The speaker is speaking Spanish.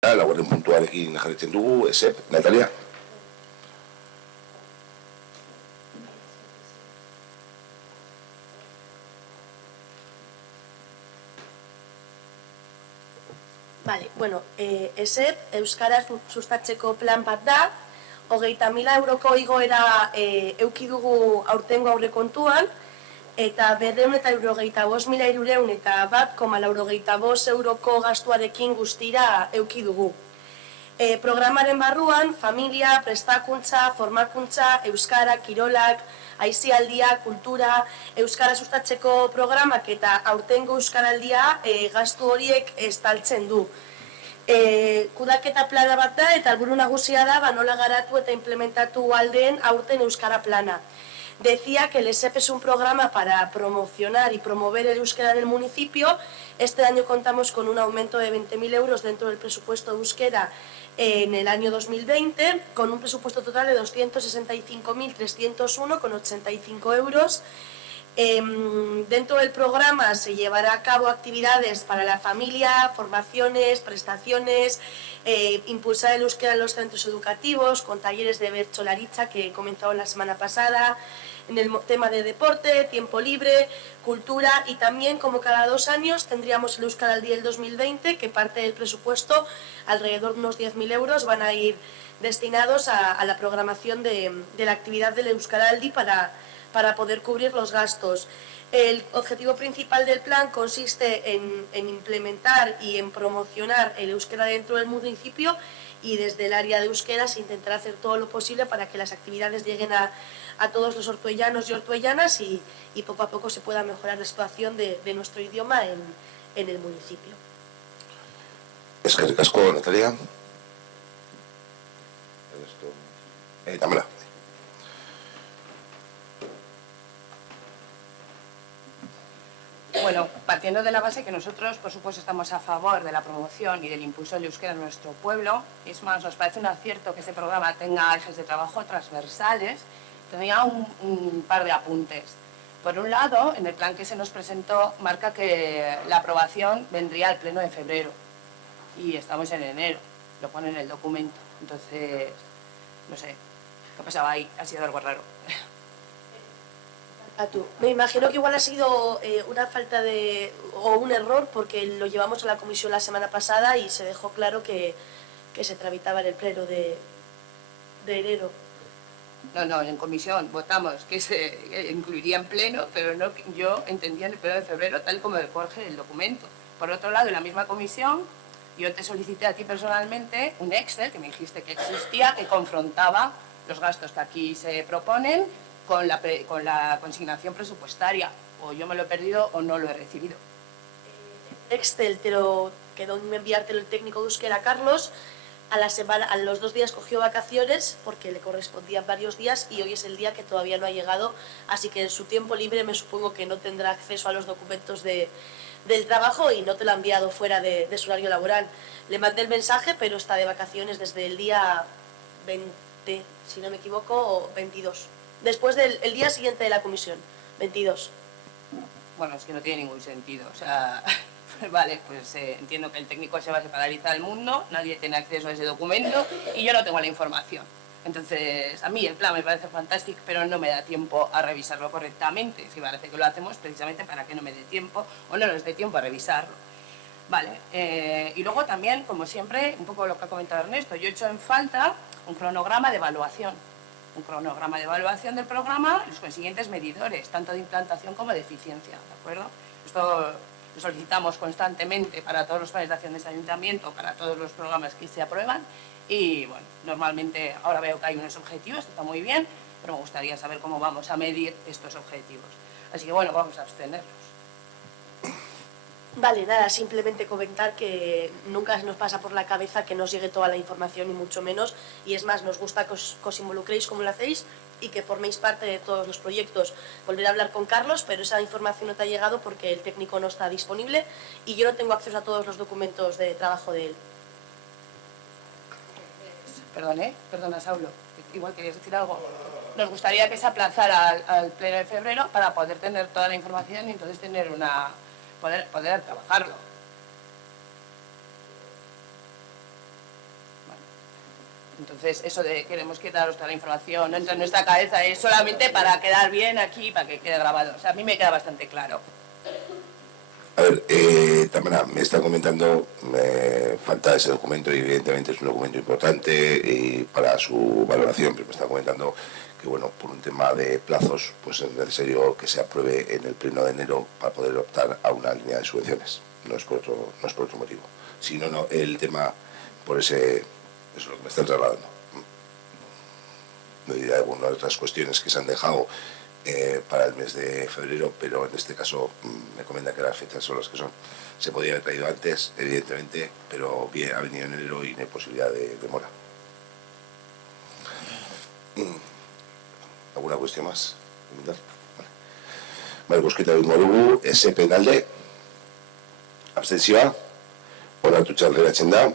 laugarren puntuarekin jarraitzen dugu, ESEP, Natalia. Vale, bueno, ESEP, Euskara sustatzeko plan bat da, 30.000 euroko igoera euki dugu aurtengo aurrekontuan, eta 275.300 eta 1,95 euroko gastuarekin guztira euki dugu. Programaren barruan, familia, prestakuntza, formakuntza, euskara, kirolak, aisialdia, kultura, euskara sustatzeko programak eta aurtengo euskaraldia gastu horiek estaltzen du. Kudaketa plana bat da eta helburu nagusia da nola garatu eta implementatu aldeen aurten euskara plana. Decía que el ESEP es un programa para promocionar y promover el euskera en el municipio. Este año contamos con un aumento de 20.000 euros dentro del presupuesto de euskera en el año 2020, con un presupuesto total de 265.301,85 euros. Dentro del programa se llevará a cabo actividades para la familia, formaciones, prestaciones, impulsar el euskera en los centros educativos, con talleres de bertsolaritza que comenzaron la semana pasada, en el tema de deporte, tiempo libre, cultura, y también, como cada 2 años, tendríamos el Euskaraldi del 2020, que parte del presupuesto, alrededor de unos 10.000 euros, van a ir destinados a la programación de la actividad del Euskaraldi para poder cubrir los gastos. El objetivo principal del plan consiste en implementar y en promocionar el euskera dentro del municipio, y desde el área de euskera se intentará hacer todo lo posible para que las actividades lleguen a todos los ortuellanos y ortuellanas y poco a poco se pueda mejorar la situación de nuestro idioma en el municipio. Eskerrik asko, Natalia. Dámela. Bueno, partiendo de la base que nosotros, por supuesto, estamos a favor de la promoción y del impulso del euskera en nuestro pueblo. Es más, nos parece un acierto que este programa tenga ejes de trabajo transversales. Tenía un par de apuntes. Por un lado, en el plan que se nos presentó, marca que la aprobación vendría al pleno de febrero. Y estamos en enero, lo pone en el documento. Entonces, no sé, ¿qué pasaba ahí? Ha sido algo raro. Me imagino que igual ha sido una falta o un error, porque lo llevamos a la comisión la semana pasada y se dejó claro que se tramitaba en el pleno de enero. No, en comisión votamos que se incluiría en pleno, pero no, yo entendía en el pleno de febrero, tal como recoge el documento. Por otro lado, en la misma comisión, yo te solicité a ti personalmente un Excel que me dijiste que existía, que confrontaba los gastos que aquí se proponen con la consignación presupuestaria. O yo me lo he perdido o no lo he recibido. Excel quedó en enviártelo el técnico de euskera, Carlos. A los 2 días cogió vacaciones porque le correspondían varios días y hoy es el día que todavía no ha llegado, así que en su tiempo libre me supongo que no tendrá acceso a los documentos del trabajo y no te lo ha enviado fuera de su horario laboral. Le mandé el mensaje, pero está de vacaciones desde el día 20, si no me equivoco, o 22. Después del día siguiente de la comisión, 22. Bueno, es que no tiene ningún sentido, o sea... Vale, pues entiendo que el técnico se va a paralizar el mundo, nadie tiene acceso a ese documento y yo no tengo la información. Entonces, a mí el plan me parece fantástico, pero no me da tiempo a revisarlo correctamente. Si parece que lo hacemos precisamente para que no me dé tiempo o no nos dé tiempo a revisarlo. Vale, y luego también, como siempre, un poco lo que ha comentado Ernesto, yo he hecho en falta un cronograma de evaluación. Un cronograma de evaluación del programa y los consiguientes medidores, tanto de implantación como de eficiencia, ¿de acuerdo? Esto lo solicitamos constantemente para todos los planes de acción de este ayuntamiento, para todos los programas que se aprueban y, bueno, normalmente ahora veo que hay unos objetivos, que está muy bien, pero me gustaría saber cómo vamos a medir estos objetivos. Así que, bueno, vamos a abstenernos. Vale, nada, simplemente comentar que nunca nos pasa por la cabeza que nos llegue toda la información, ni mucho menos, y es más, nos gusta que os involucréis como lo hacéis y que forméis parte de todos los proyectos. Volveré a hablar con Carlos, pero esa información no te ha llegado porque el técnico no está disponible y yo no tengo acceso a todos los documentos de trabajo de él. Perdona, Saulo, igual querías decir algo. Nos gustaría que se aplazara al pleno de febrero para poder tener toda la información y entonces tener poder trabajarlo. Entonces, eso de queremos que daros toda la información, no entra en nuestra cabeza, es solamente para quedar bien aquí, para que quede grabado. O sea, a mí me queda bastante claro. A ver, Tamara, me está comentando, falta ese documento y evidentemente es un documento importante y para su valoración, pero me está comentando que, bueno, por un tema de plazos, pues es necesario que se apruebe en el pleno de enero para poder optar a una línea de subvenciones. No es por otro motivo. Si no, el tema, por ese, eso es lo que me están trasladando. Me diré algunas otras cuestiones que se han dejado para el mes de febrero, pero en este caso me comenta que las fechas son las que son. Se podría haber traído antes, evidentemente, pero bien, ha venido en enero y no hay posibilidad de demora. ¿Alguna cuestión más? Vale, pues kita egingo dugu, SP alde, abstentzioa, onartu txarreratzen da.